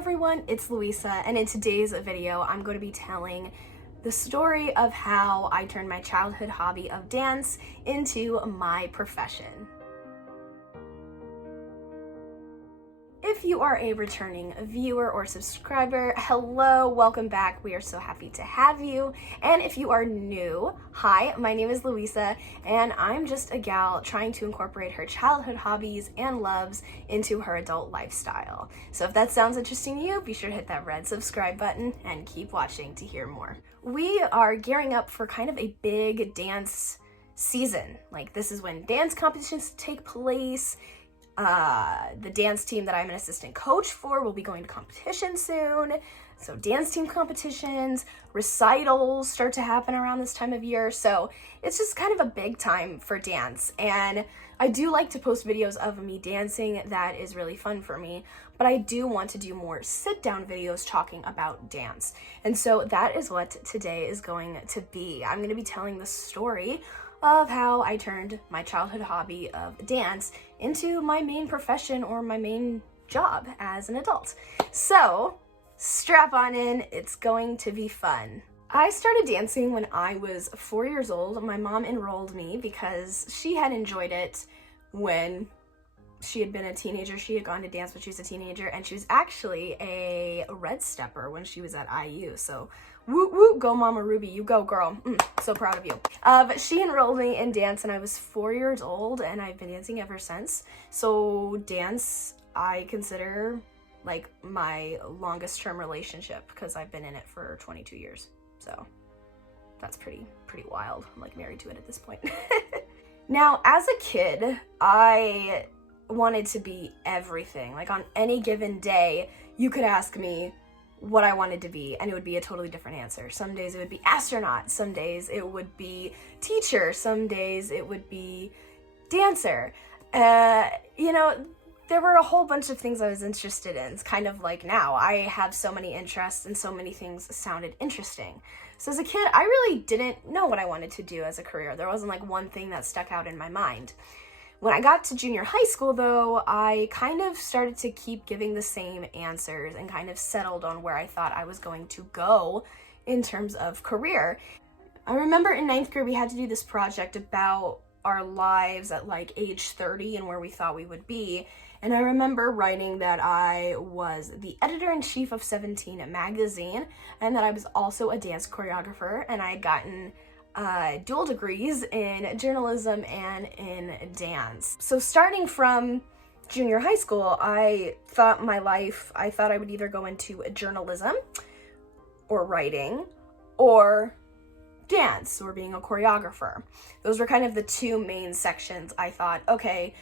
everyone, it's Louisa, and in today's video, I'm going to be telling the story of how I turned my childhood hobby of dance into my profession. If you are a returning viewer or subscriber, hello, welcome back. We are so happy to have you. And if you are new, hi, my name is Louisa, and I'm just a gal trying to incorporate her childhood hobbies and loves into her adult lifestyle. So if that sounds interesting to you, be sure to hit that red subscribe button and keep watching to hear more. We are gearing up for kind of a big dance season. Like, this is when dance competitions take place. The dance team that I'm an assistant coach for will be going to competition soon. So dance team competitions, recitals start to happen around this time of year. So it's just kind of a big time for dance. And I do like to post videos of me dancing. That is really fun for me. But I do want to do more sit-down videos talking about dance. And so that is what today is going to be. I'm going to be telling the story of how I turned my childhood hobby of dance into my main profession or my main job as an adult. So strap on in, it's going to be fun. I started dancing when I was 4 years old. My mom enrolled me because she had enjoyed it when she had been a teenager. She had gone to dance when she was a teenager, and she was actually a red stepper when she was at IU. So woo woo, go Mama Ruby, you go girl. So proud of you. But she enrolled me in dance and I was 4 years old, and I've been dancing ever since. So dance, I consider like my longest term relationship because I've been in it for 22 years. So that's pretty wild. I'm like married to it at this point. Now, as a kid, I wanted to be everything. Like, on any given day, you could ask me what I wanted to be, and it would be a totally different answer. Some days it would be astronaut, some days it would be teacher, some days it would be dancer. There were a whole bunch of things I was interested in. It's kind of like now. I have so many interests and so many things sounded interesting. So as a kid, I really didn't know what I wanted to do as a career. There wasn't like one thing that stuck out in my mind. When I got to junior high school, though, I kind of started to keep giving the same answers and kind of settled on where I thought I was going to go in terms of career. I remember in 9th grade, we had to do this project about our lives at like age 30 and where we thought we would be. And I remember writing that I was the editor-in-chief of 17 magazine and that I was also a dance choreographer, and I had gotten dual degrees in journalism and in dance. So starting from junior high school, I thought I would either go into journalism or writing or dance or being a choreographer. Those were kind of the two main sections. I thought, okay,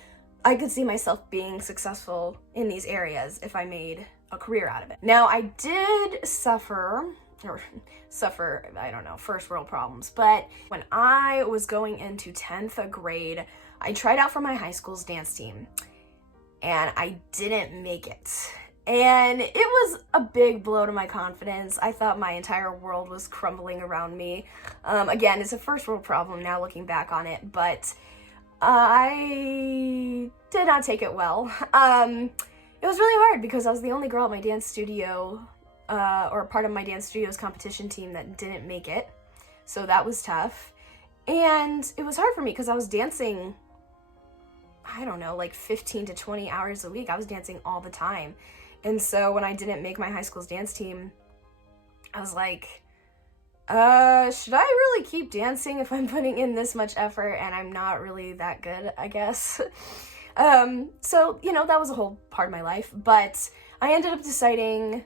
I could see myself being successful in these areas if I made a career out of it. Now, I did suffer, I don't know, first world problems. But when I was going into 10th grade, I tried out for my high school's dance team and I didn't make it. And it was a big blow to my confidence. I thought my entire world was crumbling around me. Again, it's a first world problem now looking back on it, but I did not take it well. It was really hard because I was the only girl at my dance studio or part of my dance studio's competition team that didn't make it. So that was tough. And it was hard for me because I was dancing, I don't know, like 15 to 20 hours a week. I was dancing all the time. And so when I didn't make my high school's dance team, I was like, should I really keep dancing if I'm putting in this much effort and I'm not really that good, I guess? So, that was a whole part of my life. But I ended up deciding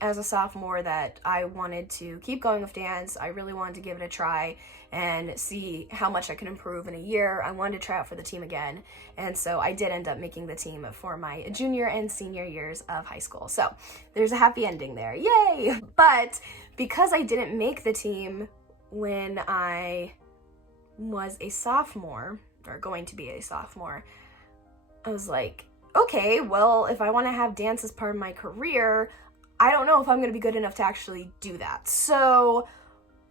as a sophomore that I wanted to keep going with dance. I really wanted to give it a try and see how much I could improve in a year. I wanted to try out for the team again. And so I did end up making the team for my junior and senior years of high school. So there's a happy ending there. Yay! But because I didn't make the team when I was a sophomore, or going to be a sophomore, I was like, okay, well, if I want to have dance as part of my career, I don't know if I'm going to be good enough to actually do that. So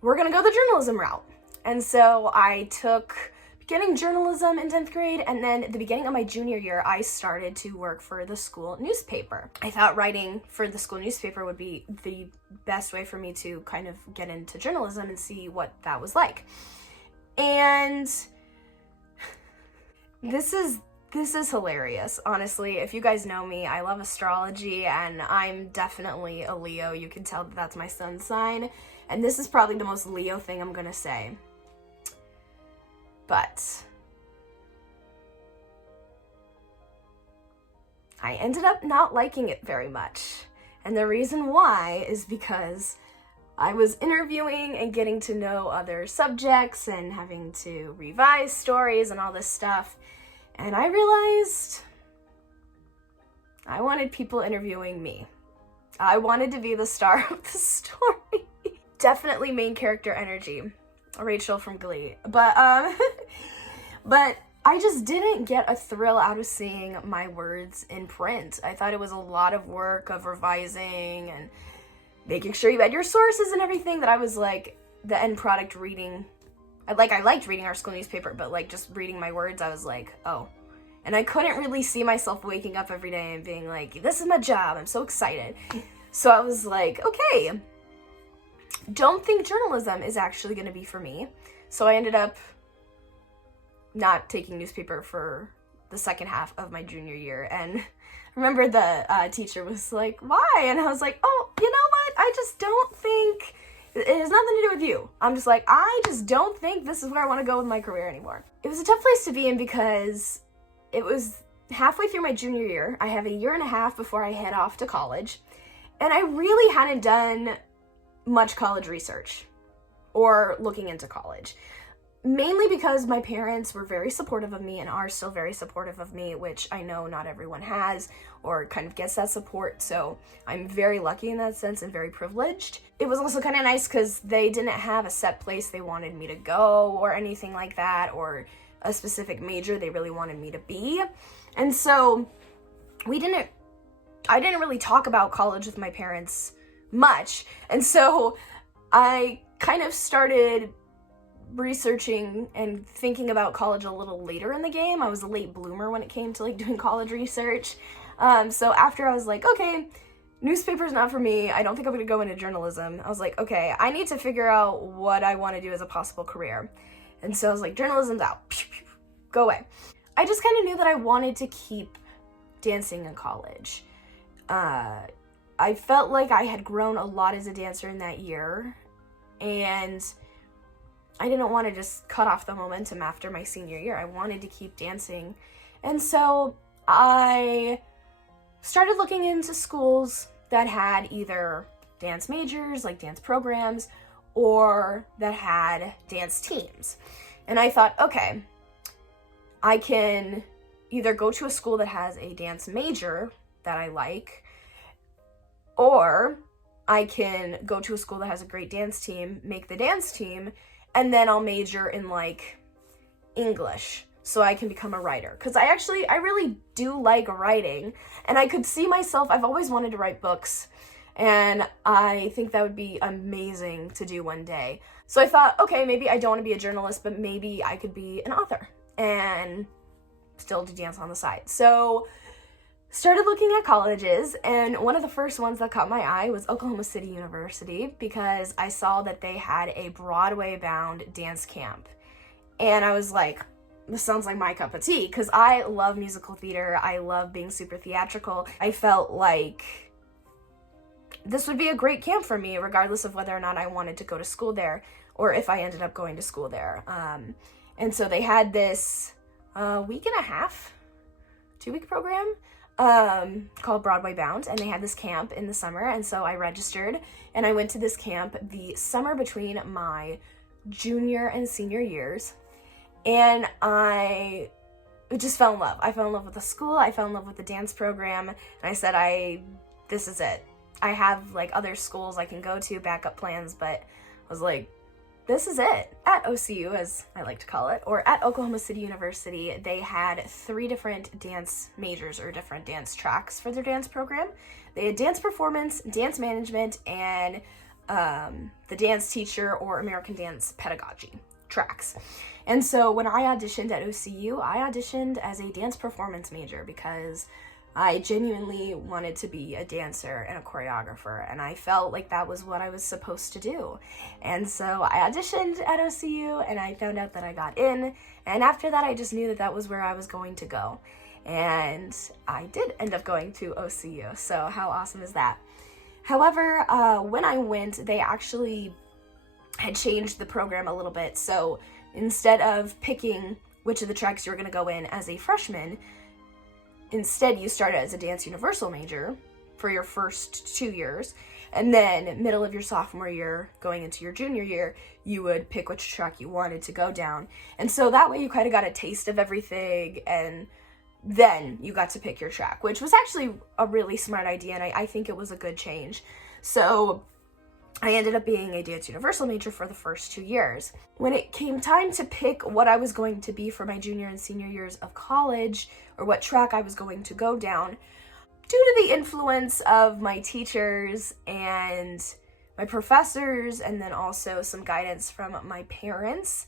we're going to go the journalism route. And so I took beginning journalism in 10th grade, and then at the beginning of my junior year, I started to work for the school newspaper. I thought writing for the school newspaper would be the best way for me to kind of get into journalism and see what that was like. And this is hilarious, honestly. If you guys know me, I love astrology, and I'm definitely a Leo. You can tell that that's my sun sign, and this is probably the most Leo thing I'm gonna say. But I ended up not liking it very much. And the reason why is because I was interviewing and getting to know other subjects and having to revise stories and all this stuff. And I realized I wanted people interviewing me. I wanted to be the star of the story. Definitely main character energy. Rachel from Glee. But I just didn't get a thrill out of seeing my words in print. I thought it was a lot of work of revising and making sure you had your sources and everything, that I was like, the end product reading. I liked reading our school newspaper, but like just reading my words, I was like, oh. And I couldn't really see myself waking up every day and being like, this is my job, I'm so excited. So I was like, okay, don't think journalism is actually going to be for me. So I ended up not taking newspaper for the second half of my junior year. And I remember the teacher was like, why? And I was like, oh, you know what? I just don't think, it has nothing to do with you. I'm just like, I just don't think this is where I want to go with my career anymore. It was a tough place to be in because it was halfway through my junior year. I have a year and a half before I head off to college. And I really hadn't done much college research or looking into college, mainly because my parents were very supportive of me and are still very supportive of me, which I know not everyone has or kind of gets that support. So I'm very lucky in that sense and very privileged. It was also kind of nice because they didn't have a set place they wanted me to go or anything like that, or a specific major they really wanted me to be. And so I didn't really talk about college with my parents much. And so I kind of started researching and thinking about college a little later in the game. I was a late bloomer when it came to like doing college research. So after I was like, okay, newspaper's not for me. I don't think I'm gonna go into journalism. I was like, okay, I need to figure out what I want to do as a possible career. And so I was like, journalism's out. Go away. I just kind of knew that I wanted to keep dancing in college. I felt like I had grown a lot as a dancer in that year, and I didn't want to just cut off the momentum after my senior year. I wanted to keep dancing. And so I started looking into schools that had either dance majors, like dance programs, or that had dance teams. And I thought, okay, I can either go to a school that has a dance major that I like, or I can go to a school that has a great dance team, make the dance team, and then I'll major in like English so I can become a writer. Because I really do like writing, and I could see myself, I've always wanted to write books, and I think that would be amazing to do one day. So I thought, okay, maybe I don't want to be a journalist, but maybe I could be an author and still do dance on the side. So started looking at colleges, and one of the first ones that caught my eye was Oklahoma City University, because I saw that they had a Broadway-bound dance camp. And I was like, this sounds like my cup of tea, because I love musical theater. I love being super theatrical. I felt like this would be a great camp for me, regardless of whether or not I wanted to go to school there, or if I ended up going to school there. And so they had this week and a half, 2-week program called Broadway Bound, and they had this camp in the summer. And so I registered, and I went to this camp the summer between my junior and senior years, and I just fell in love. I fell in love with the school. I fell in love with the dance program, and I said, this is it. I have like other schools I can go to, backup plans, but I was like, this is it. At OCU, as I like to call it, or at Oklahoma City University, they had 3 different dance majors or different dance tracks for their dance program. They had dance performance, dance management, and the dance teacher or American dance pedagogy tracks. And so when I auditioned at OCU, I auditioned as a dance performance major because I genuinely wanted to be a dancer and a choreographer, and I felt like that was what I was supposed to do. And so I auditioned at OCU, and I found out that I got in, and after that I just knew that that was where I was going to go. And I did end up going to OCU, so how awesome is that? However, when I went, they actually had changed the program a little bit, so instead of picking which of the tracks you were going to go in as a freshman, instead you started as a dance universal major for your first 2 years, and then middle of your sophomore year going into your junior year, you would pick which track you wanted to go down. And so that way you kind of got a taste of everything, and then you got to pick your track, which was actually a really smart idea, and I think it was a good change. So I ended up being a dance universal major for the first 2 years. When it came time to pick what I was going to be for my junior and senior years of college, or what track I was going to go down, due to the influence of my teachers and my professors, and then also some guidance from my parents,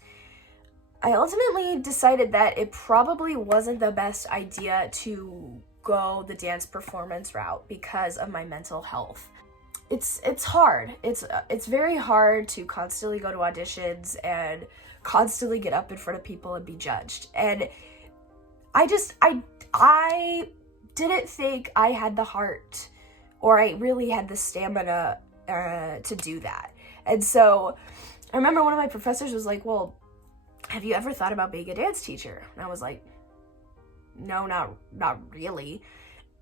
I ultimately decided that it probably wasn't the best idea to go the dance performance route because of my mental health. It's hard. It's very hard to constantly go to auditions and constantly get up in front of people and be judged. And I didn't think I had the heart, or I really had the stamina to do that. And so I remember one of my professors was like, well, have you ever thought about being a dance teacher? And I was like, no, not really.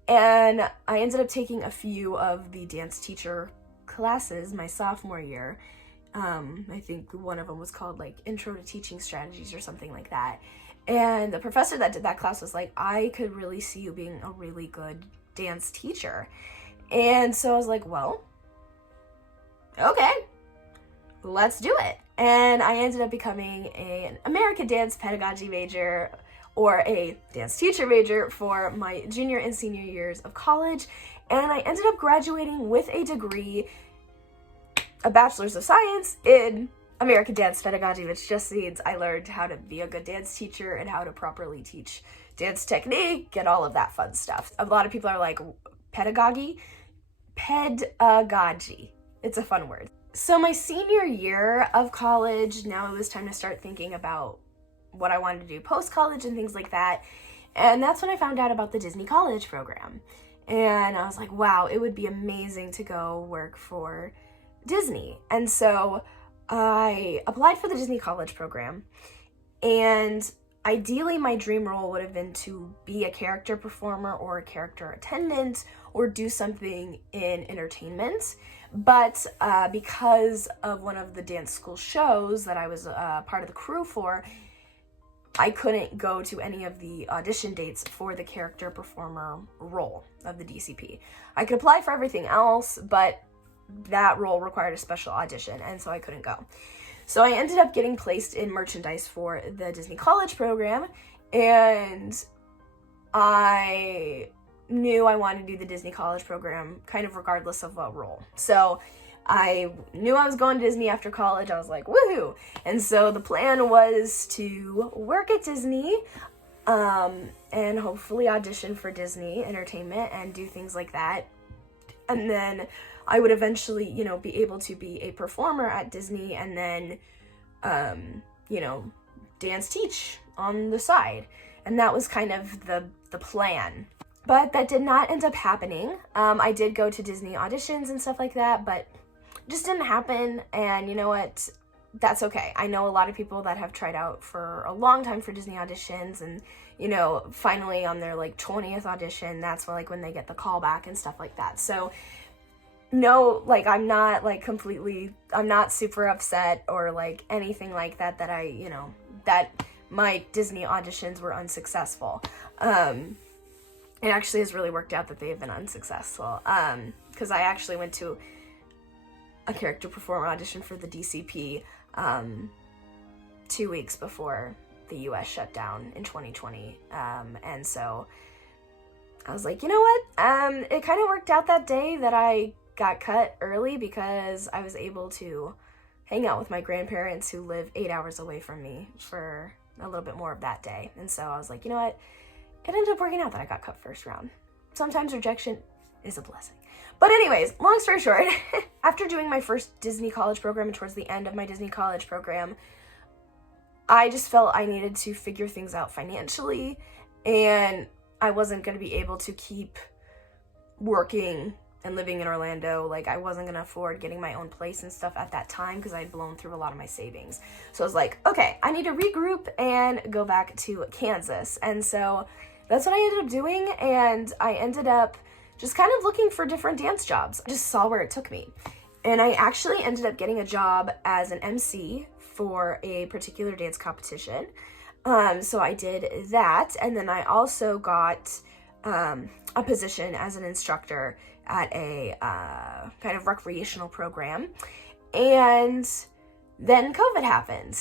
And I ended up taking a few of the dance teacher classes my sophomore year. I think one of them was called like Intro to Teaching Strategies or something like that. And the professor that did that class was like, I could really see you being a really good dance teacher. And so I was like, well, okay, let's do it. And I ended up becoming an American Dance Pedagogy major, or a dance teacher major, for my junior and senior years of college. And I ended up graduating with a degree, a Bachelor's of Science in American Dance Pedagogy, which just means I learned how to be a good dance teacher and how to properly teach dance technique and all of that fun stuff. A lot of people are like, pedagogy? Pedagogy. It's a fun word. So my senior year of college, now it was time to start thinking about what I wanted to do post-college and things like that. And that's when I found out about the Disney College program. And I was like, wow, it would be amazing to go work for Disney. And so I applied for the Disney College program, and ideally my dream role would have been to be a character performer or a character attendant or do something in entertainment. But because of one of the dance school shows that I was part of the crew for, I couldn't go to any of the audition dates for the character performer role of the DCP. I could apply for everything else, but that role required a special audition, and so I couldn't go. So I ended up getting placed in merchandise for the Disney College program, and I knew I wanted to do the Disney College program kind of regardless of what role. So I knew I was going to Disney after college. I was like, woohoo! And so the plan was to work at Disney, and hopefully audition for Disney Entertainment and do things like that. And then I would eventually, be able to be a performer at Disney, and then, dance teach on the side. And that was kind of the plan. But that did not end up happening. I did go to Disney auditions and stuff like that, but it just didn't happen. And you know what? That's okay. I know a lot of people that have tried out for a long time for Disney auditions, and finally on their 20th audition, that's when they get the call back and stuff like that. So no, I'm not I'm not super upset or anything like that that my Disney auditions were unsuccessful. It actually has really worked out that they have been unsuccessful, because I actually went to a character performer audition for the DCP 2 weeks before the US shut down in 2020, and so I was like, you know what, it kind of worked out that day that I got cut early, because I was able to hang out with my grandparents who live 8 hours away from me for a little bit more of that day. And so I was like, you know what? It ended up working out that I got cut first round. Sometimes rejection is a blessing. But anyways, long story short, after doing my first Disney college program and towards the end of my Disney college program, I just felt I needed to figure things out financially, and I wasn't going to be able to keep working and living in Orlando. Like, I wasn't going to afford getting my own place and stuff at that time because I'd blown through a lot of my savings. So I was like, okay, I need to regroup and go back to Kansas. And so that's what I ended up doing, and I ended up just kind of looking for different dance jobs. I just saw where it took me. And I actually ended up getting a job as an MC for a particular dance competition. So I did that, and then I also got a position as an instructor at a kind of recreational program. And then COVID happened,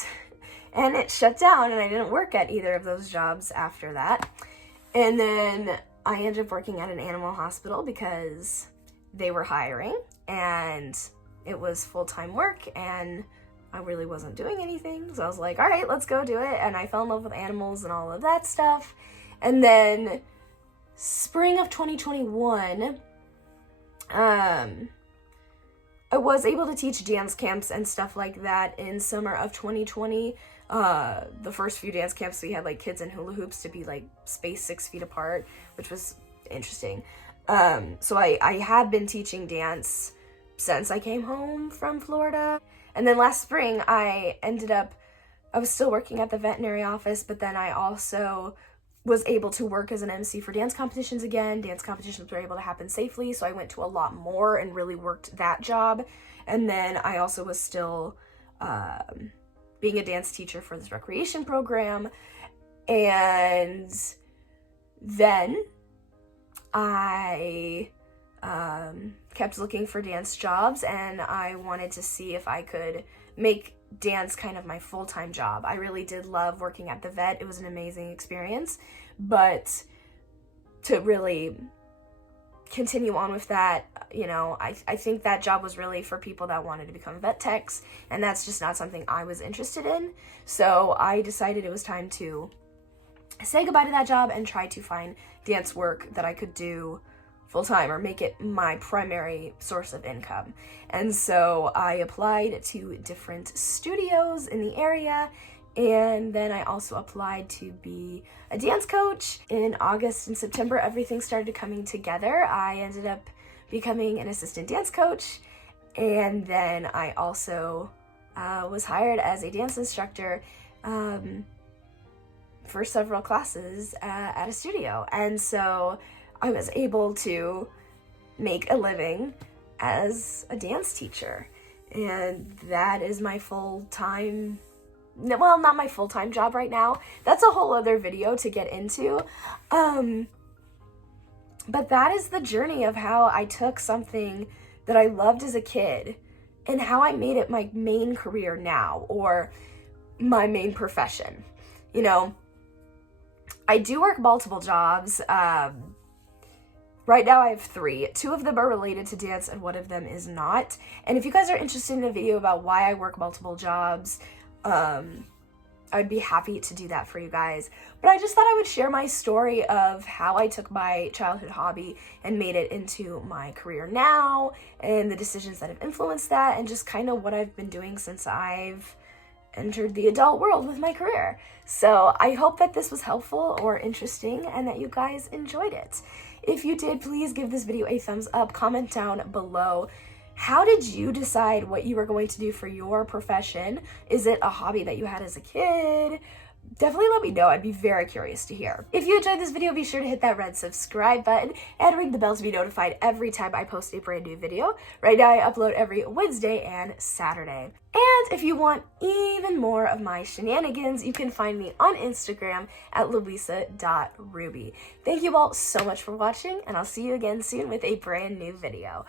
and it shut down, and I didn't work at either of those jobs after that. And then I ended up working at an animal hospital because they were hiring, and it was full-time work, and I really wasn't doing anything. So I was like, all right, let's go do it. And I fell in love with animals and all of that stuff. And then spring of 2021, I was able to teach dance camps and stuff like that in summer of 2020. The first few dance camps, we had like kids in hula hoops to be like spaced 6 feet apart, which was interesting. So I had been teaching dance since I came home from Florida. And then last spring, I was still working at the veterinary office, but then I also was able to work as an MC for dance competitions again. Dance competitions were able to happen safely, so I went to a lot more and really worked that job. And then I also was still being a dance teacher for this recreation program. And then I kept looking for dance jobs, and I wanted to see if I could make dance kind of my full-time job. I really did love working at the vet. It was an amazing experience, but to really continue on with that, you know, I think that job was really for people that wanted to become vet techs, and that's just not something I was interested in. So I decided it was time to say goodbye to that job and try to find dance work that I could do full-time or make it my primary source of income. And so I applied to different studios in the area, and then I also applied to be a dance coach. In August and September, everything started coming together. I ended up becoming an assistant dance coach, and then I also was hired as a dance instructor for several classes at a studio. And so I was able to make a living as a dance teacher, and that is my full-time, well, not my full-time job right now. That's a whole other video to get into. But that is the journey of how I took something that I loved as a kid and how I made it my main career now, or my main profession. You know, I do work multiple jobs. Right now I have 3. 2 of them are related to dance and 1 of them is not. And if you guys are interested in a video about why I work multiple jobs, I'd be happy to do that for you guys. But I just thought I would share my story of how I took my childhood hobby and made it into my career now, and the decisions that have influenced that, and just kind of what I've been doing since I've entered the adult world with my career. So I hope that this was helpful or interesting and that you guys enjoyed it. If you did, please give this video a thumbs up, comment down below. How did you decide what you were going to do for your profession? Is it a hobby that you had as a kid? Definitely let me know. I'd be very curious to hear. If you enjoyed this video, be sure to hit that red subscribe button and ring the bell to be notified every time I post a brand new video. Right now, I upload every Wednesday and Saturday. And if you want even more of my shenanigans, you can find me on Instagram at louisa.ruby. Thank you all so much for watching, and I'll see you again soon with a brand new video.